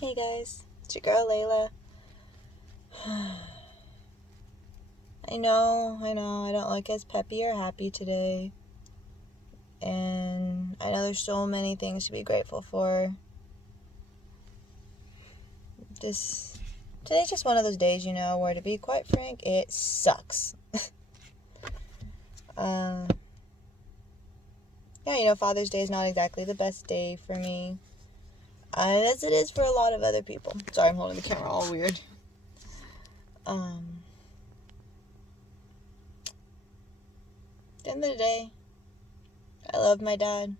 Hey guys, it's your girl Layla. I know, I don't look as peppy or happy today. And I know there's so many things to be grateful for. Today's just one of those days, where to be quite frank, it sucks. Father's Day is not exactly the best day for me. As it is for a lot of other people. Sorry, I'm holding the camera all weird. At the end of the day, I love my dad,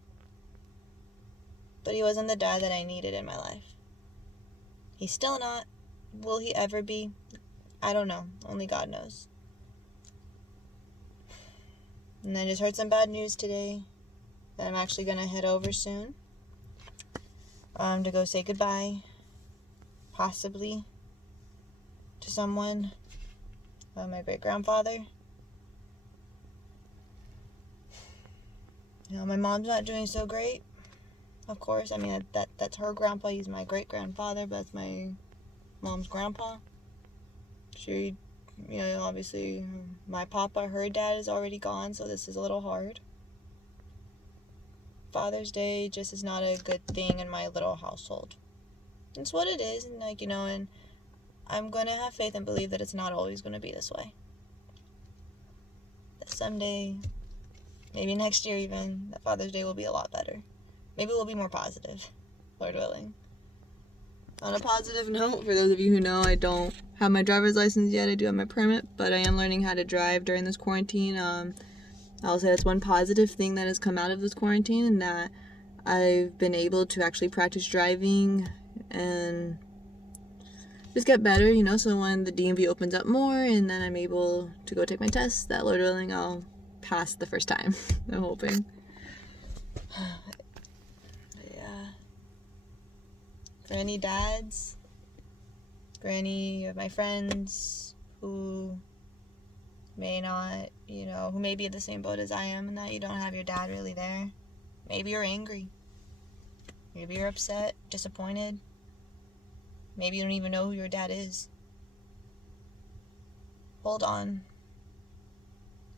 but he wasn't the dad that I needed in my life. He's still not. Will he ever be? I don't know. Only God knows. And I just heard some bad news today that I'm actually going to head over soon to go say goodbye, possibly, to someone, my great-grandfather. My mom's not doing so great, of course. I mean, that's her grandpa. He's my great-grandfather, but that's my mom's grandpa. She, obviously, my papa, her dad, is already gone, so this is a little hard. Father's Day just is not a good thing in my little household. It's what it is, and and I'm going to have faith and believe that it's not always going to be this way. That someday, maybe next year even, that Father's Day will be a lot better. Maybe we'll be more positive, Lord willing. On a positive note, for those of you who know, I don't have my driver's license yet. I do have my permit, but I am learning how to drive during this quarantine. I'll say that's one positive thing that has come out of this quarantine, and that I've been able to actually practice driving and just get better, so when the DMV opens up more and then I'm able to go take my test, that Lord willing, I'll pass the first time. I'm hoping. Yeah. For any dads, for any of my friends who may not, who may be in the same boat as I am, and that you don't have your dad really there. Maybe you're angry. Maybe you're upset, disappointed. Maybe you don't even know who your dad is. Hold on.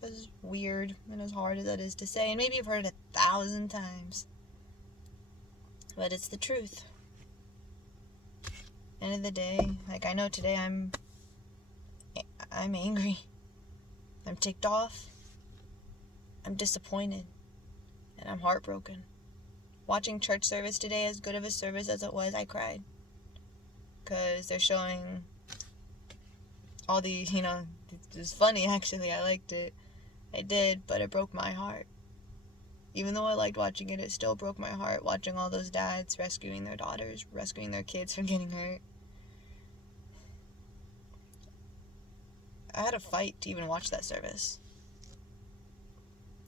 As weird and as hard as that is to say, and maybe you've heard it 1,000 times, but it's the truth. End of the day, I know today I'm angry. I'm ticked off. I'm disappointed. And I'm heartbroken. Watching church service today, as good of a service as it was, I cried. Because they're showing all the, it was funny actually, I liked it. I did, but it broke my heart. Even though I liked watching it, it still broke my heart watching all those dads rescuing their daughters, rescuing their kids from getting hurt. I had a fight to even watch that service.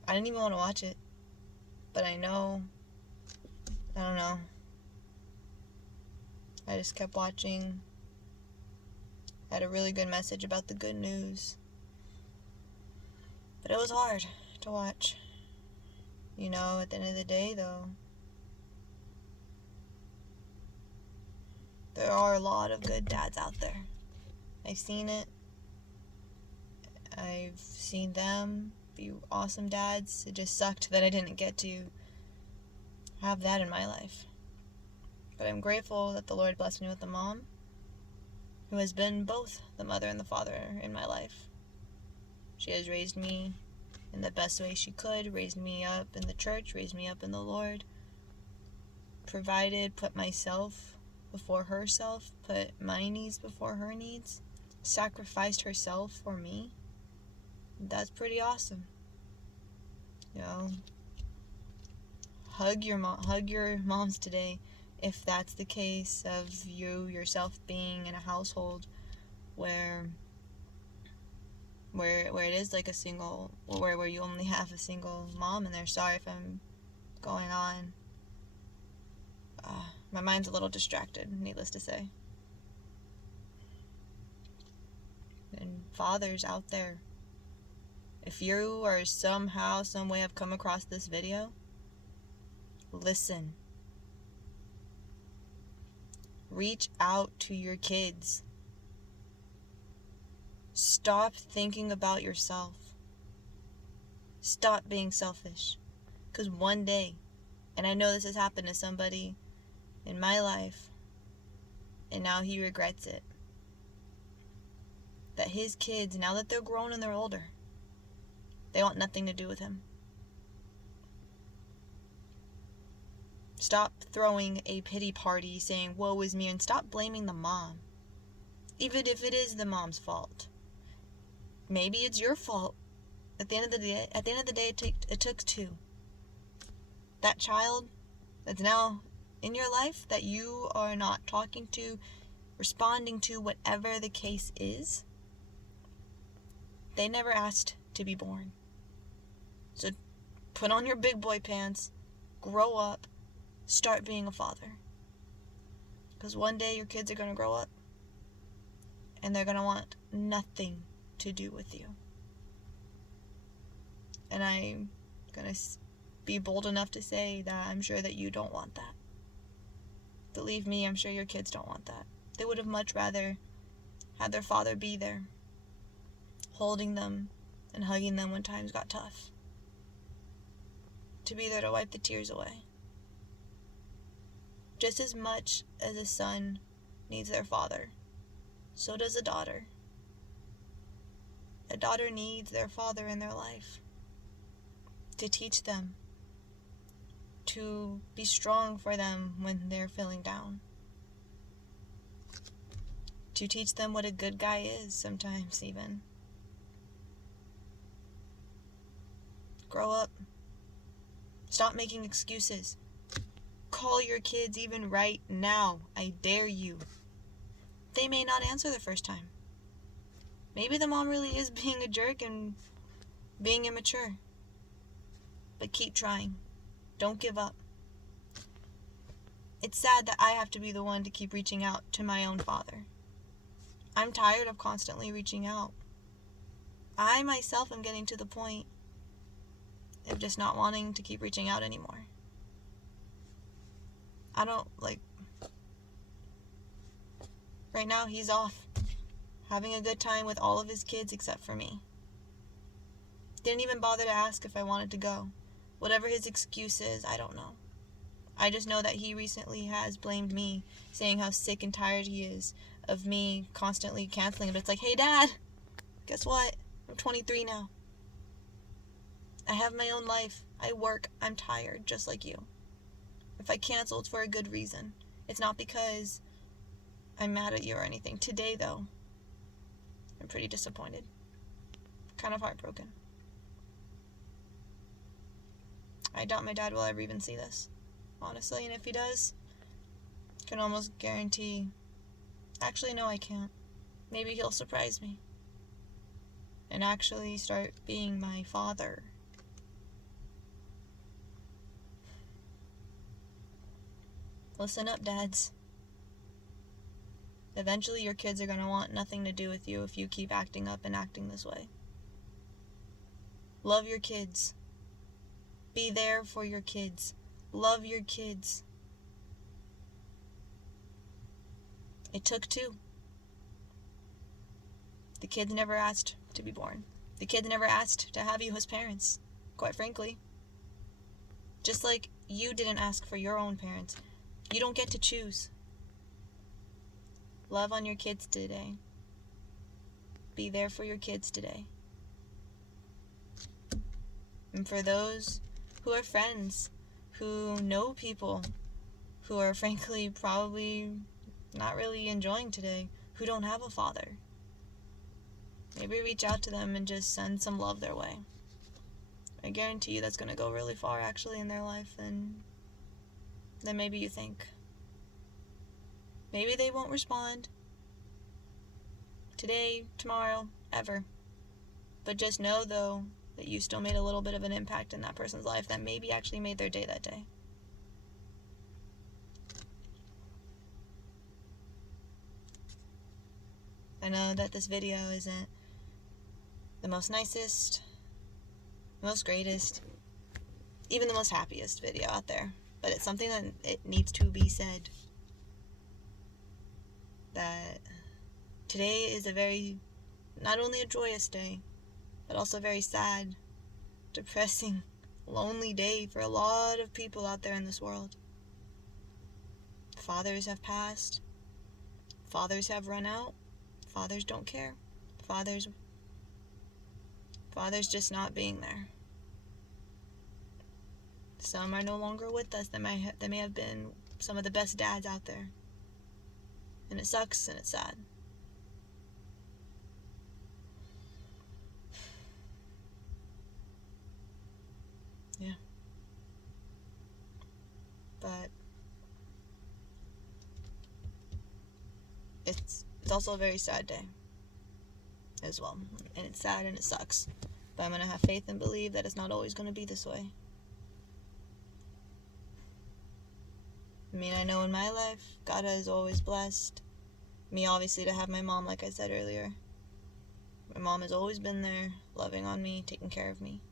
I didn't even want to watch it. But I don't know. I just kept watching. Had a really good message about the good news. But it was hard to watch. At the end of the day, though, there are a lot of good dads out there. I've seen it. I've seen them be awesome dads. It just sucked that I didn't get to have that in my life. But I'm grateful that the Lord blessed me with a mom who has been both the mother and the father in my life. She has raised me in the best way she could, raised me up in the church, raised me up in the Lord, provided, put myself before herself, put my needs before her needs, sacrificed herself for me. That's pretty awesome. Hug your moms today if that's the case of you yourself being in a household where it is like a single, where you only have a single mom in there. Sorry if I'm going on. My mind's a little distracted, needless to say. And fathers out there, if you are somehow, some way have come across this video, listen. Reach out to your kids. Stop thinking about yourself. Stop being selfish. Because one day, and I know this has happened to somebody in my life, and now he regrets it, that his kids, now that they're grown and they're older, they want nothing to do with him. Stop throwing a pity party saying, woe is me, and stop blaming the mom. Even if it is the mom's fault. Maybe it's your fault. At the end of the day, it took two. That child that's now in your life that you are not talking to, responding to, whatever the case is, they never asked to be born. So put on your big boy pants, grow up, start being a father. Because one day your kids are going to grow up and they're going to want nothing to do with you. And I'm going to be bold enough to say that I'm sure that you don't want that. Believe me, I'm sure your kids don't want that. They would have much rather had their father be there, holding them and hugging them when times got tough. To be there to wipe the tears away. Just as much as a son needs their father, so does a daughter. A daughter needs their father in their life to teach them, to be strong for them when they're feeling down, to teach them what a good guy is sometimes even. Grow up. Stop making excuses. Call your kids even right now. I dare you. They may not answer the first time. Maybe the mom really is being a jerk and being immature. But keep trying. Don't give up. It's sad that I have to be the one to keep reaching out to my own father. I'm tired of constantly reaching out. I myself am getting to the point of just not wanting to keep reaching out anymore. Right now he's off, having a good time with all of his kids except for me. Didn't even bother to ask if I wanted to go. Whatever his excuse is, I don't know. I just know that he recently has blamed me, saying how sick and tired he is of me constantly canceling. But it's like, hey Dad, guess what? I'm 23 now. I have my own life. I work. I'm tired, just like you. If I cancel, it's for a good reason. It's not because I'm mad at you or anything. Today, though, I'm pretty disappointed. Kind of heartbroken. I doubt my dad will ever even see this, honestly, and if he does, I can almost guarantee... Actually, no, I can't. Maybe he'll surprise me and actually start being my father. Listen up, dads. Eventually your kids are going to want nothing to do with you if you keep acting up and acting this way. Love your kids. Be there for your kids. Love your kids. It took two. The kids never asked to be born. The kids never asked to have you as parents, quite frankly. Just like you didn't ask for your own parents. You don't get to choose. Love on your kids today. Be there for your kids today. And for those who are friends, who know people, who are frankly probably not really enjoying today, who don't have a father, maybe reach out to them and just send some love their way. I guarantee you that's going to go really far actually in their life than maybe you think. Maybe they won't respond today, tomorrow, ever. But just know, though, that you still made a little bit of an impact in that person's life that maybe actually made their day that day. I know that this video isn't the most nicest, most greatest, even the most happiest video out there, but it's something that it needs to be said. today is not only a joyous day, but also a very sad, depressing, lonely day for a lot of people out there in this world. Fathers have passed. Fathers have run out. Fathers don't care. Fathers just not being there. Some are no longer with us. They may have been some of the best dads out there. And it sucks and it's sad. Yeah. But it's also a very sad day as well. And it's sad and it sucks. But I'm going to have faith and believe that it's not always going to be this way. I mean, I know in my life, God has always blessed me, obviously, to have my mom, like I said earlier. My mom has always been there, loving on me, taking care of me.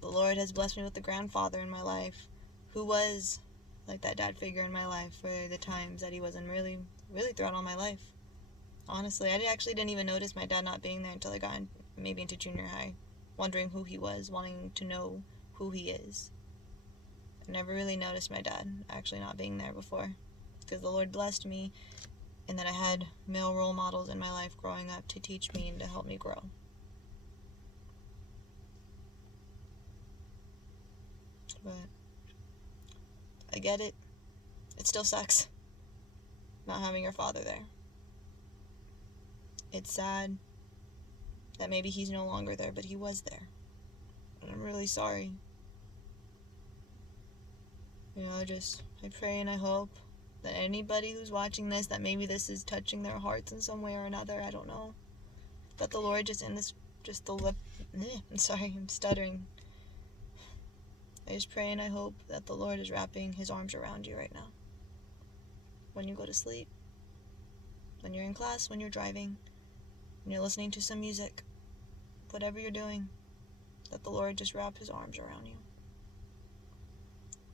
The Lord has blessed me with a grandfather in my life who was like that dad figure in my life for the times that he wasn't really throughout all my life. Honestly, I actually didn't even notice my dad not being there until I got maybe into junior high, wondering who he was, wanting to know who he is. I never really noticed my dad actually not being there before, because the Lord blessed me and that I had male role models in my life growing up to teach me and to help me grow. But I get it. It still sucks not having your father there. It's sad that maybe he's no longer there, but he was there. And I'm really sorry. I pray and I hope that anybody who's watching this, that maybe this is touching their hearts in some way or another, I don't know. That the Lord I'm sorry, I'm stuttering. I just pray and I hope that the Lord is wrapping his arms around you right now. When you go to sleep, when you're in class, when you're driving, when you're listening to some music, whatever you're doing, that the Lord just wrap his arms around you.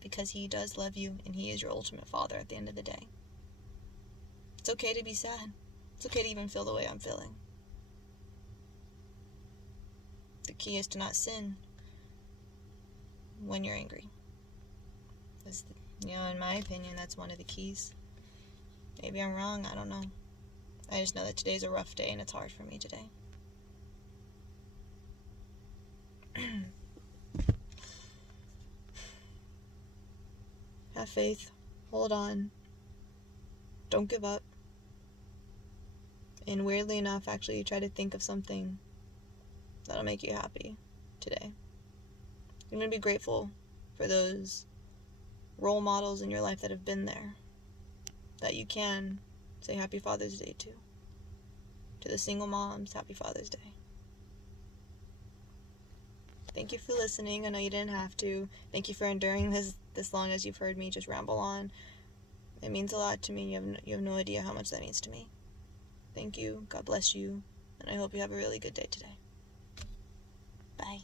Because he does love you and he is your ultimate father at the end of the day. It's okay to be sad. It's okay to even feel the way I'm feeling. The key is to not sin when you're angry. In my opinion, that's one of the keys. Maybe I'm wrong, I don't know. I just know that today's a rough day and it's hard for me today. Have faith. Hold on. Don't give up. And weirdly enough, actually try to think of something that'll make you happy today. You're going to be grateful for those role models in your life that have been there, that you can say Happy Father's Day to. To the single moms, Happy Father's Day. Thank you for listening. I know you didn't have to. Thank you for enduring this long as you've heard me just ramble on. It means a lot to me. You have no idea how much that means to me. Thank you. God bless you. And I hope you have a really good day today. Bye.